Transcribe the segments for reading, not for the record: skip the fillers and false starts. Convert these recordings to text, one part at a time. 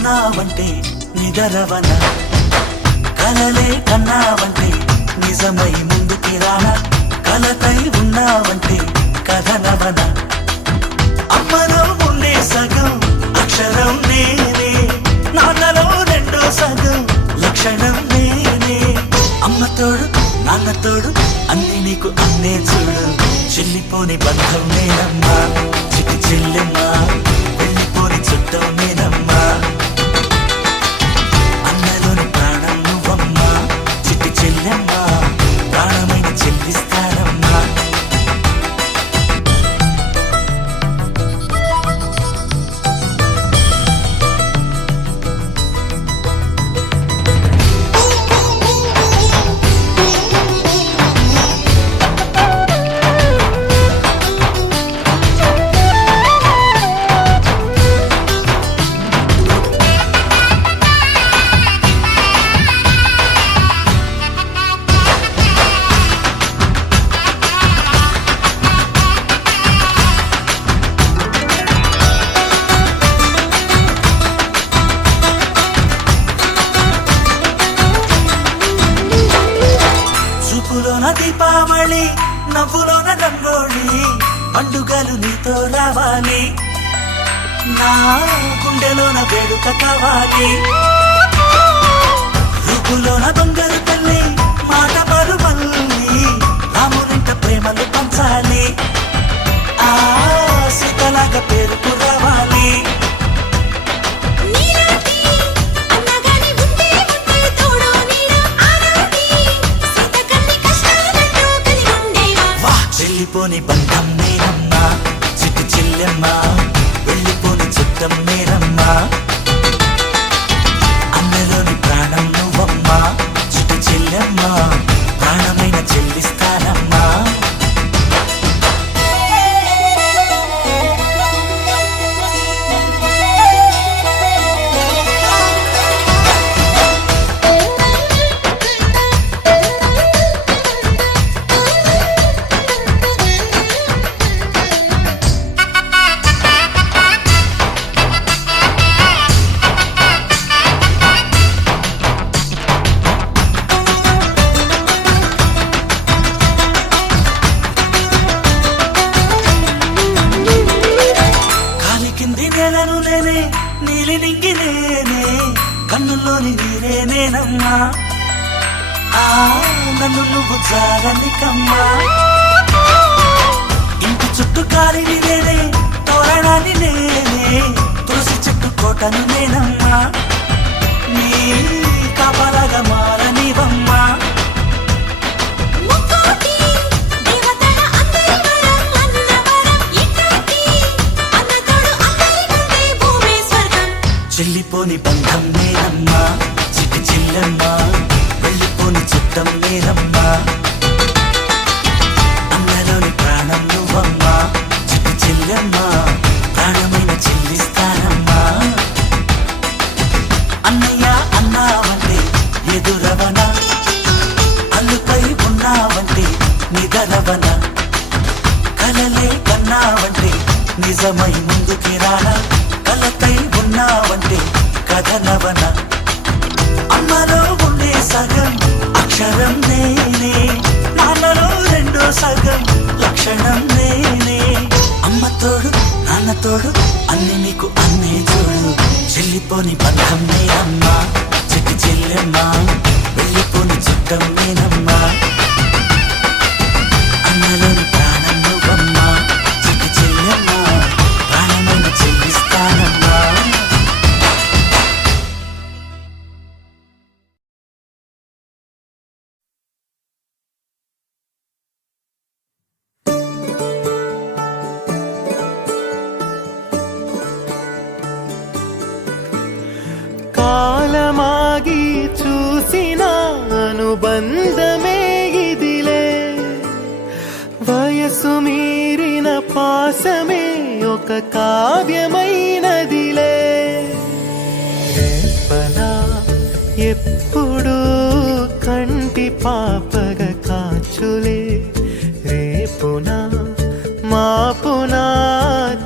ఉన్నావంటే నిదరవన, కలలే కన్నావంటే నిజమై ముందుకి రానా, కలతై ఉన్నావంటే కథనవన. అమ్మలో ఉండే సగం అక్షరం నేనే, నాన్నలో రెండో సగం లక్షణం నేనే. అమ్మ తోడు నాన్న తోడు అన్ని నీకు అన్నే చూడు, చెల్లిపోని బంధం నేనమ్మా చిటి చెల్లెమ్మా, వెళ్ళిపోని చుట్టం నేనమ్మా. అన్నలోని ప్రాణం నువ్వమ్మా చిటి చెల్లెమ్మా, ప్రాణమైన చెల్లిస్తానమ్మా. చూపులోన దీపావళి, నవ్వులోన రంగోళి, పండుగలు నీతో రావాలి, నా గుండెలోన వేడుక కావాలి. రూపులోన దొంగలు తల్లి, మాట పరుమల్లి, రామునింట ప్రేమలు పంచాలి, ఆ సీతలాగా పేరుకు రావాలి. వెళ్ళిపోని బంధం నేనమ్మా చిట్టి చెల్లెమ్మా, వెళ్ళిపోని చుట్టం నేనమ్మా. అన్నలోని ప్రాణం నువ్వమ్మా చిట్టి చెల్లెమ్మా, ప్రాణమైన చెల్లిస్తానమ్మా. నేలను నేనే నీలి నింగి నేనే, కన్నుల్లోని నీరే నేనమ్మా, ఆ నన్ను నువ్వు జారనికమ్మా. ఇంటి చుట్టూ కాలిని నేనే, తోరణాన్ని నేనే, తులసి చెట్టు కోటను నేనమ్మా, నీ కాపలాగా మారనివమ్మా. చెల్లిపోని బంధం నేనమ్మా చిట్టి చెల్లెమ్మా, వెళ్ళిపోని చుట్టం నేనమ్మా. అన్నలోని ప్రాణం నువ్వమ్మా చిట్టి చెల్లెమ్మా, ప్రాణమైన చెల్లిస్తానమ్మా. అన్నయ్య అన్నావంటే ఎదురవన, అల్లుపై ఉన్నావంటే నిదరవన, కలలే కన్నావంటే నిజమై ముందుకి రానా, కలతై ఉన్నావంటే కథనవన. అమ్మలో ఉండే సగం అక్షరం నేనే, నాన్నలో రెండో సగం లక్షణం నేనే. అమ్మ తోడు నాన్న తోడు అన్ని నీకు అన్నే చూడు, చెల్లిపోని బంధం నేనమ్మా చిట్టి చెల్లెమ్మా, వెళ్ళిపోని చుట్టం నేనమ్మా. అన్నలోని ప్రాణం నువ్వమ్మా చిట్టి చెల్లెమ్మా, ప్రాణమైన చెల్లిస్తానమ్మా. కాలమాగి చూసిన అనుబంధమే ఇదిలే, వయసు మీరిన పాసమే ఒక కావ్యమైనదిలే. రేపనా ఎప్పుడు కంటి పాపగ కాచులే, రేపునా మాపునా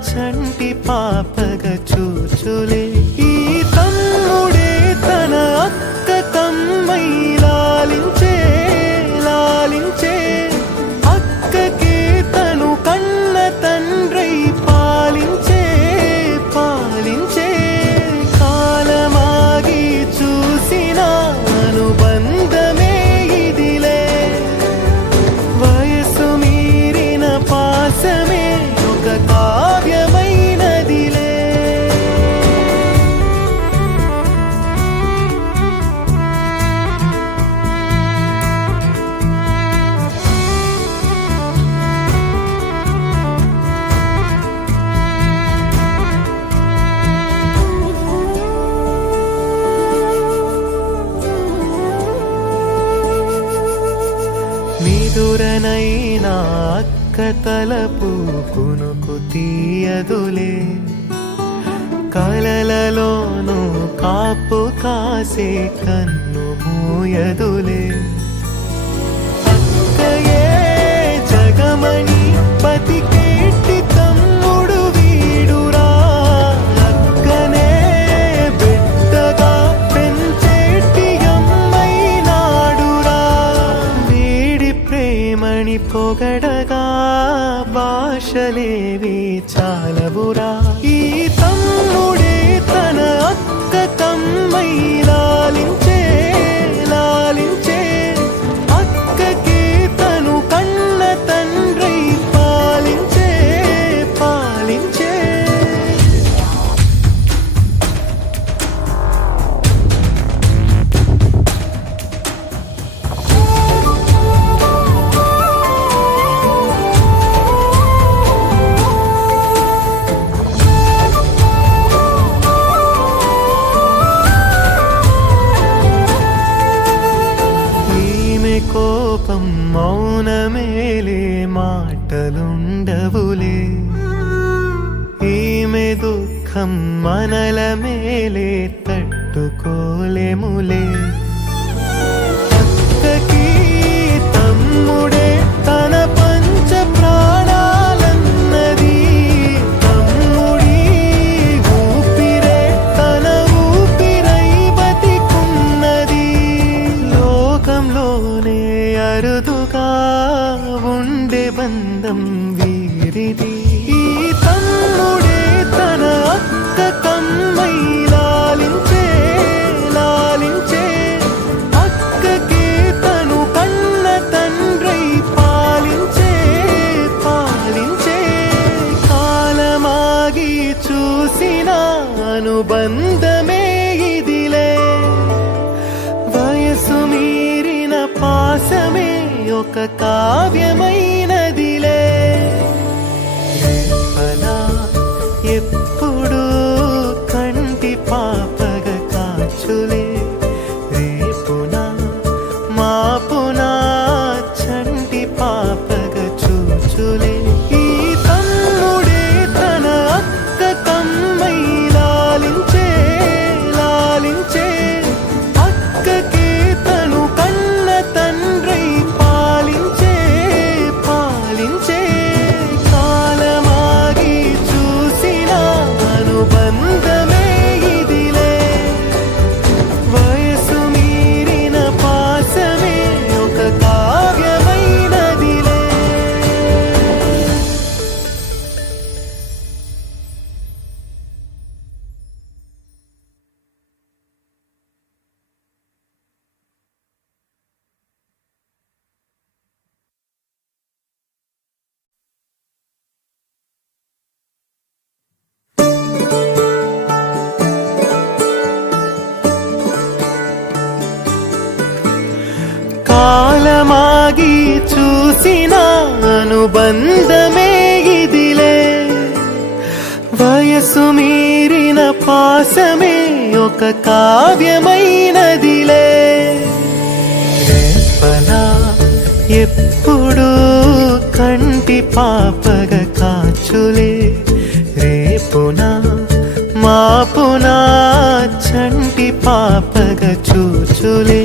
చంటి పాపగ చూచులే. ఈ ఎన్నైనా అక్క తలపు కునుకు తీయదులే, కలలలోనూ కాపు కాసే కన్ను మూయదులే. అక్కయే జగమణి బతికేటి తమ్ముడు వీడురా, అక్కనే బిడ్డగా పెంచేటి అమ్మైనాడురా. వీడి ప్రేమని పొగడగా భాషలేవి చాలవురా. ఈ తమ్ముడే తన అక్క కమ్మై లాలించే లాలించే, అక్కకి తను కన్న తండ్రి పాలించే పాలించే. కోపం మౌనమేలే మాటలుండవులే, ఈమె దుఃఖం మనల మేలే తట్టుకోలేములే. అక్కకి తమ్ముడే తన పంచ ప్రాణాలన్నది, తమ్ముడి ఊపిరే తన ఊపిరై బతికున్నది. లోకంలోనే అరుదుగా ఉండే బంధం వీరిది. ఈ తమ్ముడే తన అక్క కమ్మై లాలించే లాలించే, అక్కకి తను కన్న తండ్రి పాలించే పాలించే. కాలమాగి చూసిన అనుబంధమే ఇదిలే, వయసు మీరిన పాసమే ఒక కావ్యమైనదిలే. రేపలా ఎప్పుడు కంటి పాపగ కాచులే, రేపున మాపున చంటి పాపగ చూచులే. ఈ తమ్ముడే తన అక్క కమ్మై లాలించే లాలించే, అక్కకి తను కన్న తండ్రి పాలించే పాలించే. కాలమాగి చూసిన అనుబంధమే ఇదిలే, వయసు మీరిన పాసమే ఒక కావ్యమైనదిలే. కాలమాగి చూసిన అనుబంధమే ఇదిలే, వయసు మీరిన పాసమే ఒక కావ్యమైనదిలే. రేపలా ఎప్పుడు కంటి పాపగ కాచులే, రేపున మాపున చంటి పాపగ చూచులే.